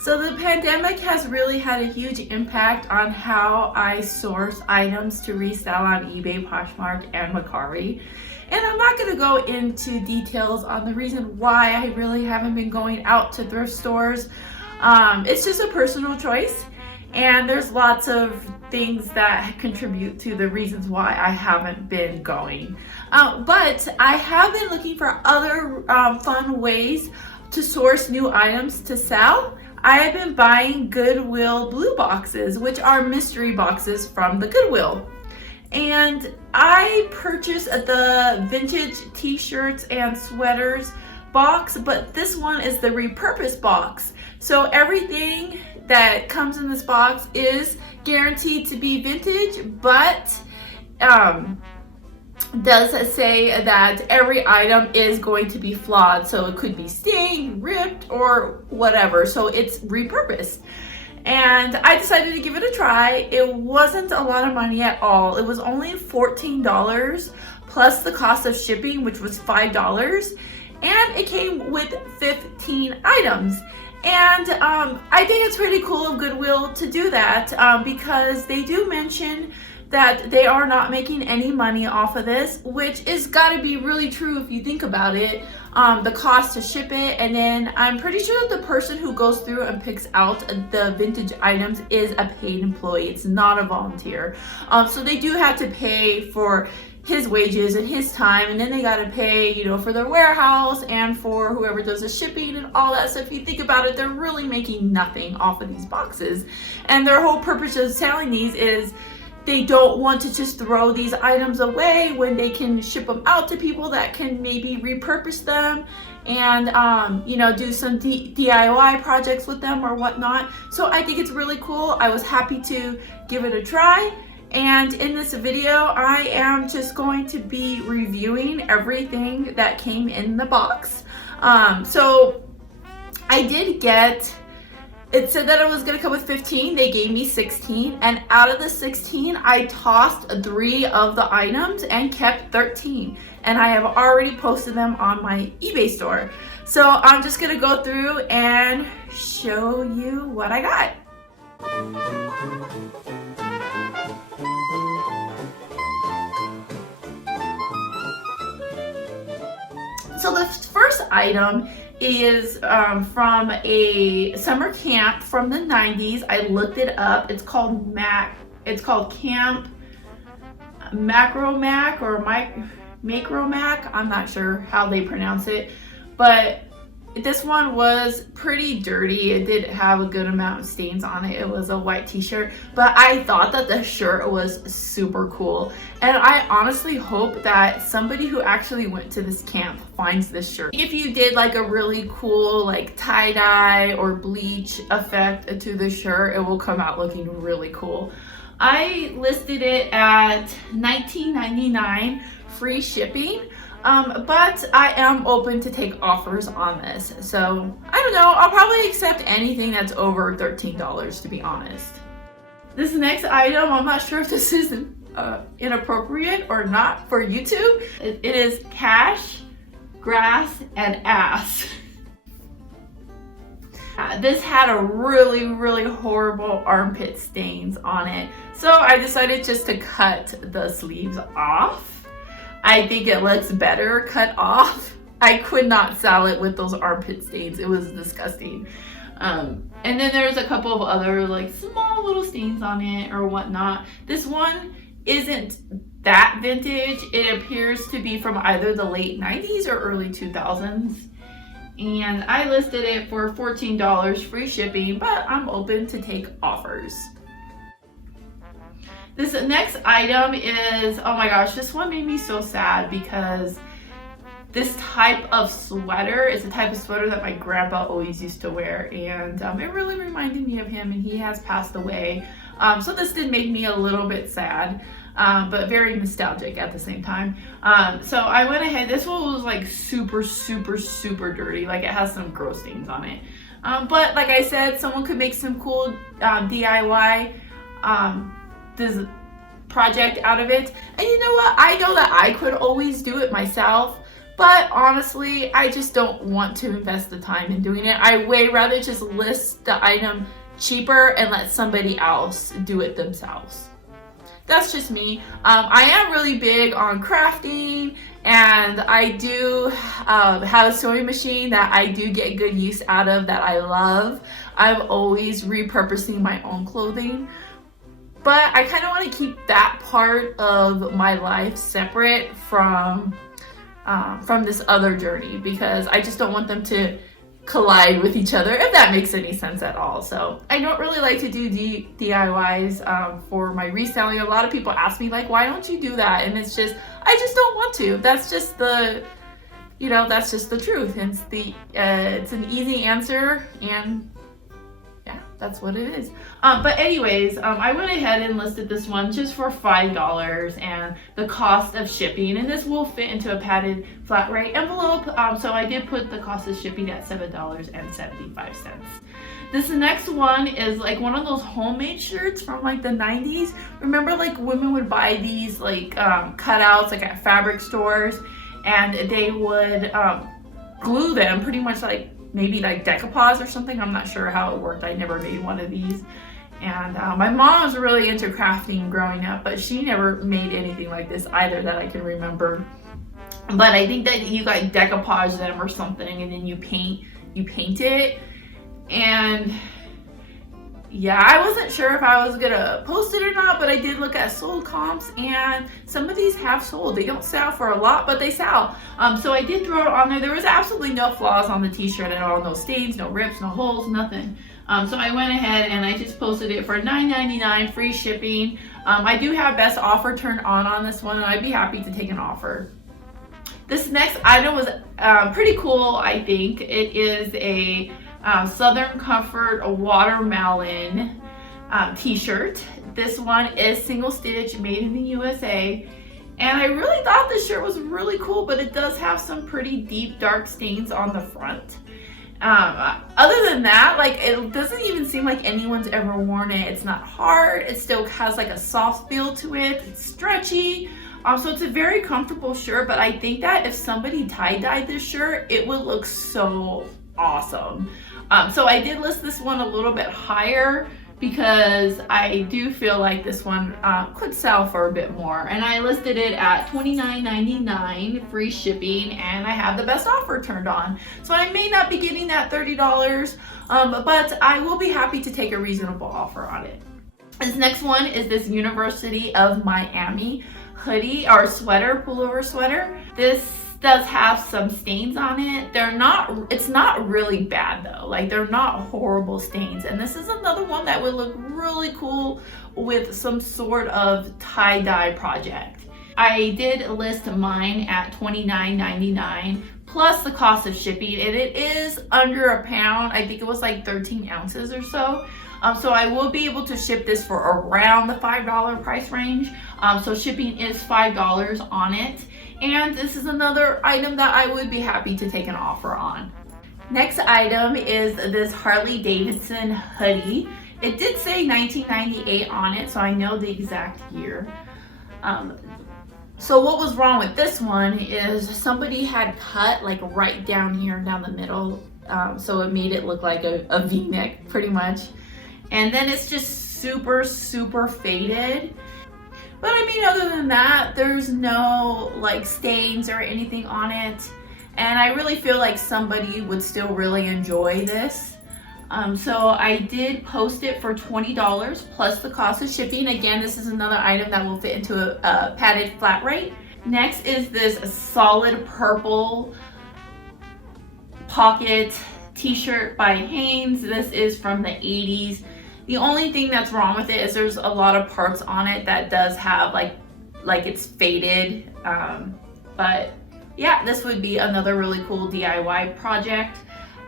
So the pandemic has really had a huge impact on how I source items to resell on eBay, Poshmark, and Mercari. And I'm not going to go into details on the reason why I really haven't been going out to thrift stores. It's just a personal choice, and there's lots of things that contribute to the reasons why I haven't been going. But I have been looking for other fun ways to source new items to sell. I have been buying Goodwill blue boxes, which are mystery boxes from the Goodwill. And I purchased the vintage t-shirts and sweaters box, but this one is the repurposed box. So everything that comes in this box is guaranteed to be vintage, but does say that every item is going to be flawed. So it could be stained, ripped, or whatever. So it's repurposed. And I decided to give it a try. It wasn't a lot of money at all. It was only $14 plus the cost of shipping, which was $5. And it came with 15 items. And I think it's pretty cool of Goodwill to do that because they do mention that they are not making any money off of this, which is got to be really true if you think about it. The cost to ship it, and then I'm pretty sure that the person who goes through and picks out the vintage items is a paid employee. It's not a volunteer. So they do have to pay for his wages and his time, and then they got to pay, you know, for their warehouse and for whoever does the shipping and all that. So if you think about it, they're really making nothing off of these boxes. And their whole purpose of selling these is they don't want to just throw these items away when they can ship them out to people that can maybe repurpose them and you know, do some DIY projects with them or whatnot. So I think it's really cool. I was happy to give it a try. And in this video, I am just going to be reviewing everything that came in the box. So I did get, it said that it was gonna come with 15, they gave me 16, and out of the 16, I tossed 3 of the items and kept 13. And I have already posted them on my eBay store. So I'm just gonna go through and show you what I got. So the first item is from a summer camp from the 90s. I looked it up. It's called Camp Macromac or Macromac. I'm not sure how they pronounce it, but this one was pretty dirty. It did have a good amount of stains on it. It was a white t-shirt, but I thought that the shirt was super cool. And I honestly hope that somebody who actually went to this camp finds this shirt. If you did like a really cool like tie-dye or bleach effect to the shirt, it will come out looking really cool. I listed it at $19.99 free shipping. But I am open to take offers on this. So I don't know, I'll probably accept anything that's over $13, to be honest. This next item, I'm not sure if this is inappropriate or not for YouTube. It is cash, grass, and ass. This had a really horrible armpit stains on it. So I decided just to cut the sleeves off. I think it looks better cut off. I could not sell it with those armpit stains. It was disgusting. And then there's a couple of other like small little stains on it or whatnot. This one isn't that vintage. It appears to be from either the late 90s or early 2000s. And I listed it for $14 free shipping, but I'm open to take offers. This next item is, oh my gosh, this one made me so sad because this type of sweater is the type of sweater that my grandpa always used to wear, and it really reminded me of him, and he has passed away. So this did make me a little bit sad, but very nostalgic at the same time. So I went ahead, this one was like super dirty, like it has some gross stains on it. But like I said, someone could make some cool DIY this project out of it. And you know what? I know that I could always do it myself, But honestly, I just don't want to invest the time in doing it. I way rather just list the item cheaper and let somebody else do it themselves. That's just me. I am really big on crafting, and I do have a sewing machine that I do get good use out of, that I love. I'm always repurposing my own clothing, but I kind of want to keep that part of my life separate from this other journey, because I just don't want them to collide with each other, if that makes any sense at all. So I don't really like to do DIYs for my reselling. A lot of people ask me, like, why don't you do that? And it's just, I just don't want to. That's just the, that's just the truth. And it's an easy answer, and yeah, that's what it is. But anyways, I went ahead and listed this one just for $5 and the cost of shipping, and this will fit into a padded flat rate envelope. So I did put the cost of shipping at $7.75. This next one is like one of those homemade shirts from like the 90s. Remember, like, women would buy these like cutouts like at fabric stores, and they would glue them pretty much like maybe like decoupage or something. I'm not sure how it worked. I never made one of these. And my mom was really into crafting growing up, but she never made anything like this either that I can remember. But I think that you like decoupage them or something, and then you paint it. And yeah, I wasn't sure if I was gonna post it or not, but I did look at sold comps, and some of these have sold. They don't sell for a lot, but they sell. So I did throw it on there. There was absolutely no flaws on the t-shirt at all. No stains, no rips, no holes, nothing. So I went ahead and I just posted it for $9.99, free shipping. I do have best offer turned on this one, and I'd be happy to take an offer. This next item was pretty cool, I think. It is a Southern Comfort watermelon t-shirt. This one is single stitch, made in the USA. And I really thought this shirt was really cool, but it does have some pretty deep dark stains on the front. Other than that, like, it doesn't even seem like anyone's ever worn it. It's not hard. It still has like a soft feel to it. It's stretchy. So it's a very comfortable shirt, but I think that if somebody tie-dyed this shirt, it would look so awesome. So I did list this one a little bit higher because I do feel like this one could sell for a bit more. And I listed it at $29.99 free shipping, and I have the best offer turned on. So I may not be getting that $30, but I will be happy to take a reasonable offer on it. This next one is this University of Miami hoodie or sweater, pullover sweater. This does have some stains on it. It's not really bad though. Like, they're not horrible stains. And this is another one that would look really cool with some sort of tie-dye project. I did list mine at $29.99 plus the cost of shipping, and it is under a pound. I think it was like 13 ounces or so. So I will be able to ship this for around the $5 price range. So shipping is $5 on it. And this is another item that I would be happy to take an offer on. Next item is this Harley Davidson hoodie. It did say 1998 on it, so I know the exact year. So what was wrong with this one is somebody had cut like right down here, down the middle. So it made it look like a V-neck pretty much. And then it's just super, super faded. But I mean, other than that, there's no like stains or anything on it. And I really feel like somebody would still really enjoy this. So I did post it for $20 plus the cost of shipping. Again, this is another item that will fit into a padded flat rate. Next is this solid purple pocket t-shirt by Hanes. This is from the 80s. The only thing that's wrong with it is there's a lot of parts on it that does have like it's faded. But yeah, this would be another really cool DIY project.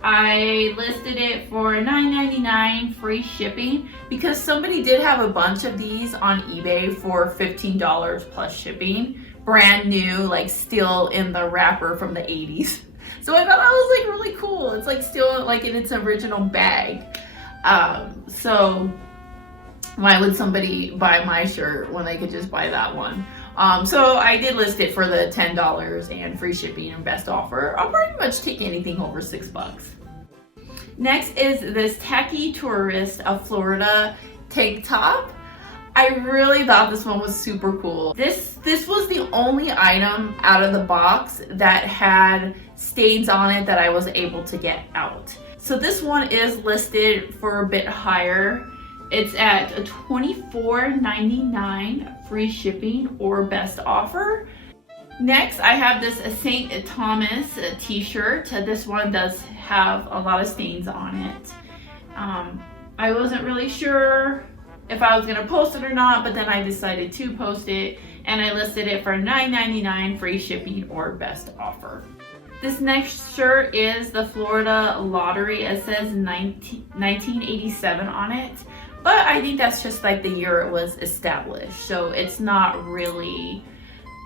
I listed it for $9.99 free shipping because somebody did have a bunch of these on eBay for $15 plus shipping. Brand new, like still in the wrapper from the 80s. So I thought that was like really cool. It's like still like in its original bag. So why would somebody buy my shirt when they could just buy that one? So I did list it for the $10 and free shipping and best offer. I'll pretty much take anything over $6. Next is this tacky tourist of Florida tank top. I really thought this one was super cool. This was the only item out of the box that had stains on it that I was able to get out. So this one is listed for a bit higher. It's at $24.99 free shipping or best offer. Next, I have this St. Thomas t-shirt. This one does have a lot of stains on it. I wasn't really sure if I was gonna post it or not, but then I decided to post it and I listed it for $9.99 free shipping or best offer. This next shirt is the Florida Lottery. It says 1987 on it, but I think that's just like the year it was established. So it's not really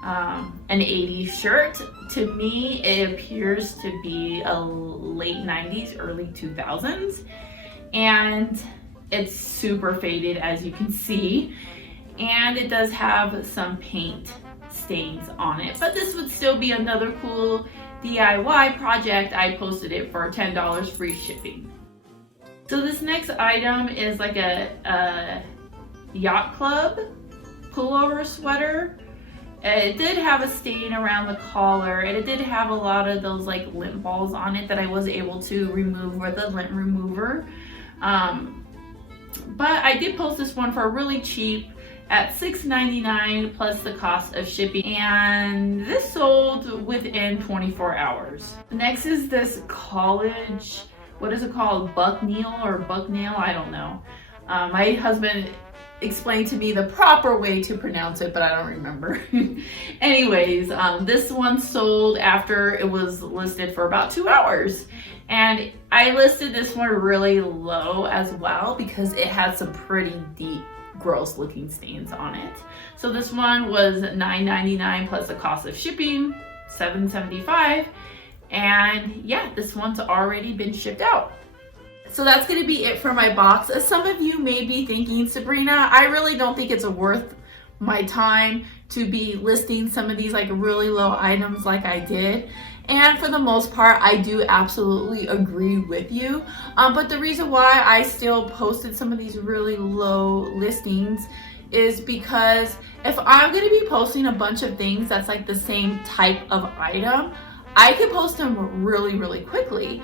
an 80s shirt. To me, it appears to be a late 90s, early 2000s. And it's super faded, as you can see. And it does have some paint stains on it. But this would still be another cool DIY project. I posted it for $10 free shipping. So this next item is like a Yacht Club pullover sweater. It did have a stain around the collar, and it did have a lot of those like lint balls on it that I was able to remove with a lint remover. But I did post this one for really cheap at $6.99 plus the cost of shipping, and this sold within 24 hours. Next is this college, what is it called? Bucknail or Bucknail? I don't know. My husband explained to me the proper way to pronounce it, but I don't remember. Anyways, this one sold after it was listed for about 2 hours. And I listed this one really low as well because it had some pretty deep, gross looking stains on it. So this one was $9.99 plus the cost of shipping, $7.75. And yeah, this one's already been shipped out. So that's going to be it for my box. As some of you may be thinking, Sabrina, I really don't think it's worth my time to be listing some of these like really low items like I did. And for the most part, I do absolutely agree with you. But the reason why I still posted some of these really low listings is because if I'm going to be posting a bunch of things that's like the same type of item, I can post them really, really quickly.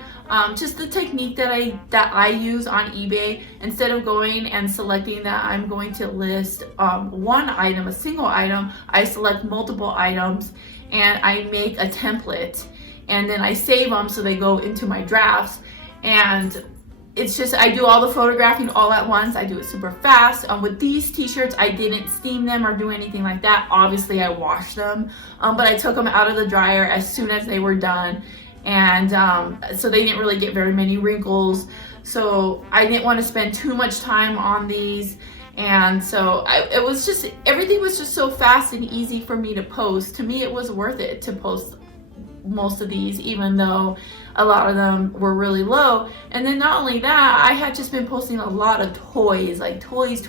Just the technique that I use on eBay, instead of going and selecting that I'm going to list one item, a single item, I select multiple items and I make a template and then I save them so they go into my drafts. And it's just, I do all the photographing all at once. I do it super fast. With these t-shirts, I didn't steam them or do anything like that. Obviously, I washed them, but I took them out of the dryer as soon as they were done. And so they didn't really get very many wrinkles. So I didn't want to spend too much time on these. And so it was just, everything was just so fast and easy for me to post. To me, it was worth it to post most of these, even though a lot of them were really low. And then not only that, I had just been posting a lot of toys, like toys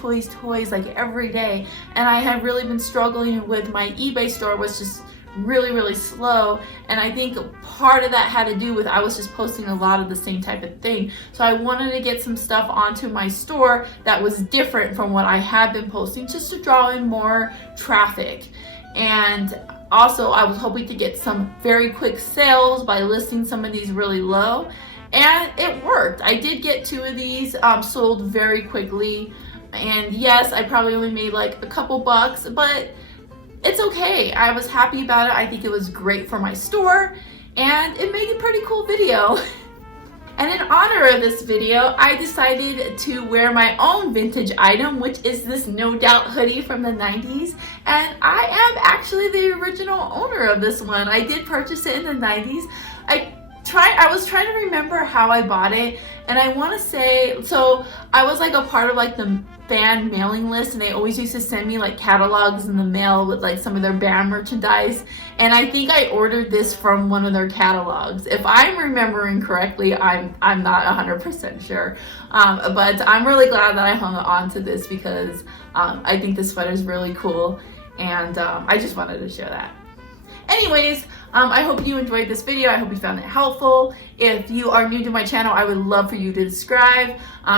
like every day. And I had really been struggling with my eBay store, was just really slow. And I think part of that had to do with I was just posting a lot of the same type of thing. So I wanted to get some stuff onto my store that was different from what I had been posting, just to draw in more traffic. And also, I was hoping to get some very quick sales by listing some of these really low, and it worked. I did get 2 of these sold very quickly, and yes, I probably only made like a couple bucks, but it's okay. I was happy about it. I think it was great for my store, and it made a pretty cool video. And in honor of this video, I decided to wear my own vintage item, which is this No Doubt hoodie from the 90s. And I am actually the original owner of this one. I did purchase it in the 90s. I was trying to remember how I bought it, and I want to say, so I was like a part of like the fan mailing list, and they always used to send me like catalogs in the mail with like some of their band merchandise, and I think I ordered this from one of their catalogs. If I'm remembering correctly, I'm not 100% sure, but I'm really glad that I hung on to this because I think this sweater is really cool. and I just wanted to share that. Anyways, I hope you enjoyed this video. I hope you found it helpful. If you are new to my channel, I would love for you to subscribe.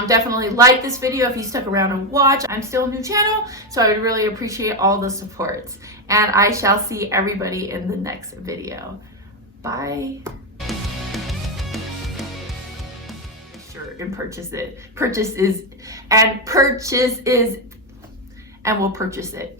Definitely like this video if you stuck around and watch. I'm still a new channel, so I would really appreciate all the support. And I shall see everybody in the next video. Bye. Sure, and purchase it. And we'll purchase it.